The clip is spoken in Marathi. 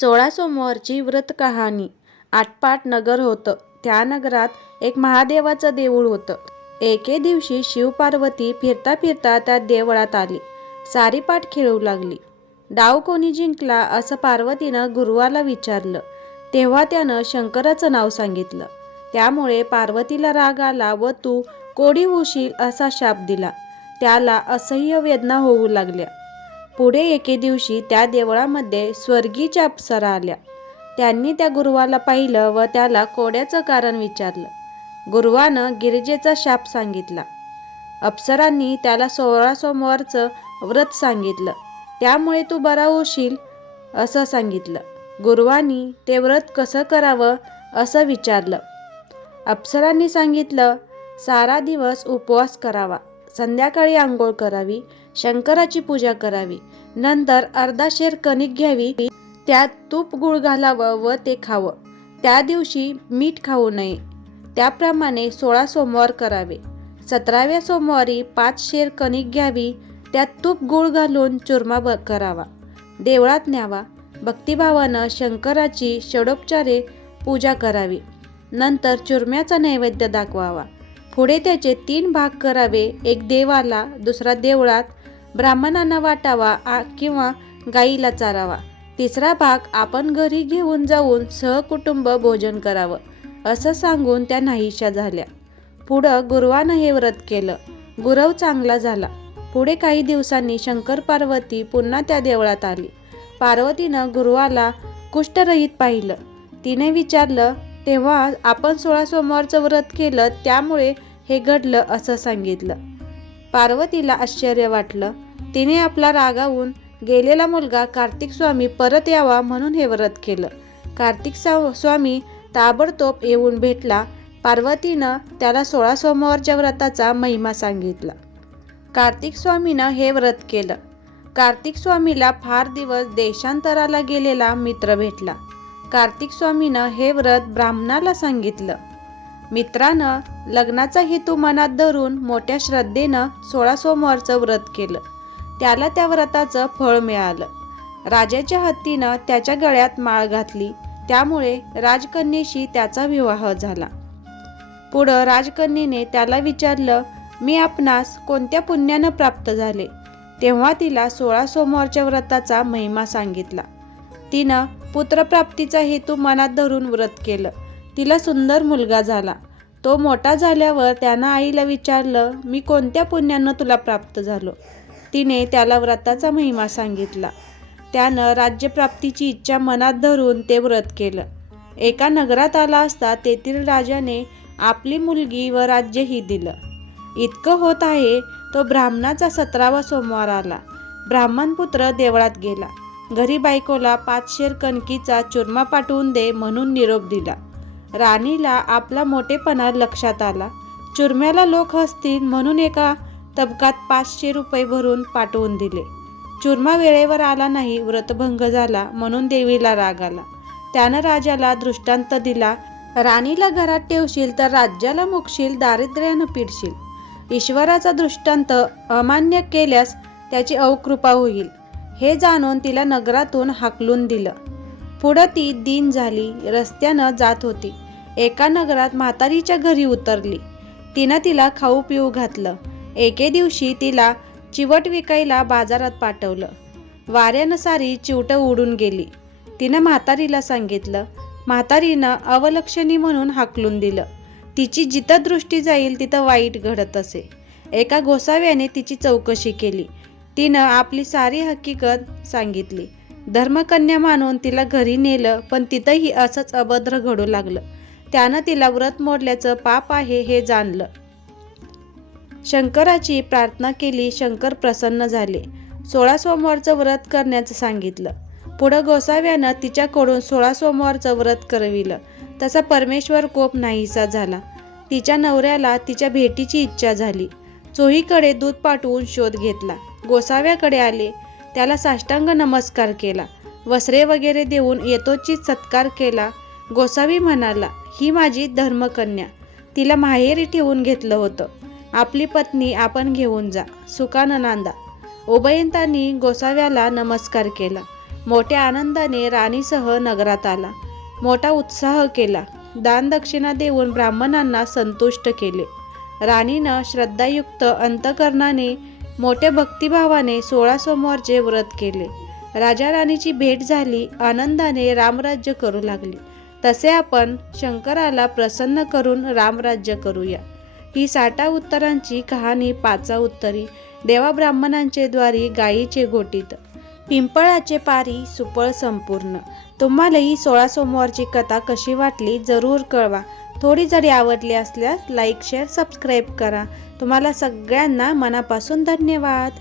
16 सोमवारची व्रत कहाणी. आटपाट नगर होतं. त्या नगरात एक महादेवाचं देऊळ होतं. एके दिवशी शिवपार्वती फिरता फिरता त्या देवळात आली. सारी पाठ खेळू लागली. डाव कोणी जिंकला असं पार्वतीनं गुरुवाला विचारलं. तेव्हा त्यानं शंकराचं नाव सांगितलं. त्यामुळे पार्वतीला राग आला व तू कोडी होशील असा शाप दिला. त्याला असह्य वेदना होऊ लागल्या. पुढे एके दिवशी त्या देवळामध्ये स्वर्गीच्या अप्सरा आल्या. त्यांनी त्या गुरुवाला पाहिलं व त्याला कोड्याचं कारण विचारलं. गुरुवानं गिरिजेचा शाप सांगितला. अप्सरांनी त्याला 16 सोमवारचं व्रत सांगितलं. त्यामुळे तू बरा होशील असं सांगितलं. गुरुवानी ते व्रत कसं करावं असं विचारलं. अप्सरांनी सांगितलं, सारा दिवस उपवास करावा, संध्याकाळी आंघोळ करावी, शंकराची पूजा करावी, नंतर अर्धा शेर कणिक घ्यावी, त्यात तूप गुळ घालावं व ते खावं. त्या दिवशी मीठ खाऊ नये. त्याप्रमाणे 16 सोमवार करावे. 17व्या सोमवारी 5 शेर कणिक घ्यावी, त्यात तूप गुळ घालून चुरमा करावा, देवळात न्यावा, भक्तिभावानं शंकराची षडोपचारे पूजा करावी, नंतर चुरम्याचा नैवेद्य दाखवावा. पुढे त्याचे 3 भाग करावे. एक देवाला, दुसरा देवळात ब्राह्मणांना वाटावा किंवा गाईला चारावा, तिसरा भाग आपण घरी घेऊन जाऊन सहकुटुंब भोजन करावं असं सांगून त्या नाहीशा झाल्या. पुढं गुरुवानं हे व्रत केलं. गुरव चांगला झाला. पुढे काही दिवसांनी शंकर पार्वती पुन्हा त्या देवळात आली. पार्वतीनं गुरुवाला कुष्ठरहित पाहिलं. तिने विचारलं, तेव्हा आपण 16 सोमवारचं व्रत केलं त्यामुळे हे घडलं असं सांगितलं. पार्वतीला आश्चर्य वाटलं. तिने आपला रागावून गेलेला मुलगा कार्तिक स्वामी परत यावा म्हणून हे व्रत केलं. कार्तिक स्वामी ताबडतोब येऊन भेटला. पार्वतीनं त्याला 16 सोमवारच्या व्रताचा महिमा सांगितला. कार्तिक स्वामीनं हे व्रत केलं. कार्तिक स्वामीला फार दिवस देशांतराला गेलेला मित्र भेटला. कार्तिक स्वामीनं हे व्रत ब्राह्मणाला सांगितलं. मित्रानं लग्नाचा हेतू मनात धरून मोठ्या श्रद्धेनं 16 सोमवारचं व्रत केलं. त्याला त्या व्रताचं फळ मिळालं. राजाच्या हत्तीनं त्याच्या गळ्यात माळ घातली. त्यामुळे राजकन्येशी त्याचा विवाह झाला. पुढं राजकन्येने त्याला विचारलं, मी आपणास कोणत्या पुण्यानं प्राप्त झाले? तेव्हा तिला 16 सोमवारच्या व्रताचा महिमा सांगितला. तिनं पुत्रप्राप्तीचा हेतू मनात धरून व्रत केलं. तिला सुंदर मुलगा झाला. तो मोठा झाल्यावर त्यानं आईला विचारलं, मी कोणत्या पुण्यानं तुला प्राप्त झालो? तिने त्याला व्रताचा महिमा सांगितला. त्यानं राज्यप्राप्तीची इच्छा मनात धरून ते व्रत केलं. एका नगरात आला असता तेथील राजाने आपली मुलगी व राज्यही दिलं. इतकं होत आहे तो ब्राह्मणाचा 17वा सोमवार आला. ब्राह्मणपुत्र देवळात गेला. घरी बायकोला 5 शेर कणकीचा चुरमा पाठवून दे म्हणून निरोप दिला. राणीला आपला मोठेपणा लक्षात आला. चुरम्याला लोक हसतील म्हणून एका तबकात 500 रुपये भरून पाठवून दिले. चुरमा वेळेवर आला नाही, व्रतभंग झाला म्हणून देवीला राग आला. त्यानं राजाला दृष्टांत दिला, राणीला घरात ठेवशील तर राज्याला मुकशील, दारिद्र्यानं पिडशील. ईश्वराचा दृष्टांत अमान्य केल्यास त्याची अवकृपा होईल. हे जाणून तिला नगरातून हाकलून दिलं. पुढं ती दीन झाली. रस्त्यानं जात होती. एका नगरात म्हातारीच्या घरी उतरली. तिनं तिला खाऊ पिऊ घातलं. एके दिवशी तिला चिवट विकायला बाजारात पाठवलं. वाऱ्यानं सारी चिवटं उडून गेली. तिनं म्हातारीला सांगितलं. म्हातारीनं अवलक्षणी म्हणून हाकलून दिलं. तिची जिथं दृष्टी जाईल तिथं वाईट घडत असे. एका गोसाव्याने तिची चौकशी केली. तिनं आपली सारी हकीकत सांगितली. धर्मकन्या मानून तिला घरी नेलं, पण तिथंही असंच अभद्र घडू लागलं. त्यानं तिला व्रत मोडल्याचं पाप आहे हे जाणलं. शंकराची प्रार्थना केली. शंकर प्रसन्न झाले. 16 सोमवारचं व्रत करण्याचं सांगितलं. पुढं गोसाव्यानं तिच्याकडून 16 सोमवारचं व्रत करविलं. तसा परमेश्वर कोप नाहीसा झाला. तिच्या नवऱ्याला तिच्या भेटीची इच्छा झाली. चोहीकडे दूध पाठवून शोध घेतला. गोसाव्याकडे आले. त्याला साष्टांग नमस्कार केला. वस्त्रे वगैरे देऊन यथोचित सत्कार केला. गोसावी म्हणाला, ही माझी धर्मकन्या. तिला माहेरी ठेवून घेतलं होतं. आपली पत्नी आपण घेऊन जा, सुखानं नांदा. उभयंतांनी गोसाव्याला नमस्कार केला. मोठ्या आनंदाने राणीसह नगरात आला. मोठा उत्साह केला. दानदक्षिणा देऊन ब्राह्मणांना संतुष्ट केले. राणीनं श्रद्धायुक्त अंतकरणाने मोठ्या भक्तिभावाने 16 सोमवारचे व्रत केले. राजा राणीची भेट झाली. आनंदाने रामराज्य करू लागली. तसे आपण शंकराला प्रसन्न करून रामराज्य करूया. ही 60 उत्तरांची कहाणी 5 उत्तरी. देवा ब्राह्मणांचे द्वारी गायीचे घोटीत. पिंपळाचे पारी सुपळ संपूर्ण. तुम्हाला ही 16 सोमवारची कथा कशी वाटली जरूर कळवा. थोडी जरी आवडली असल्यास लाईक शेअर सबस्क्राईब करा. तुम्हाला सगळ्यांना मनापासून धन्यवाद.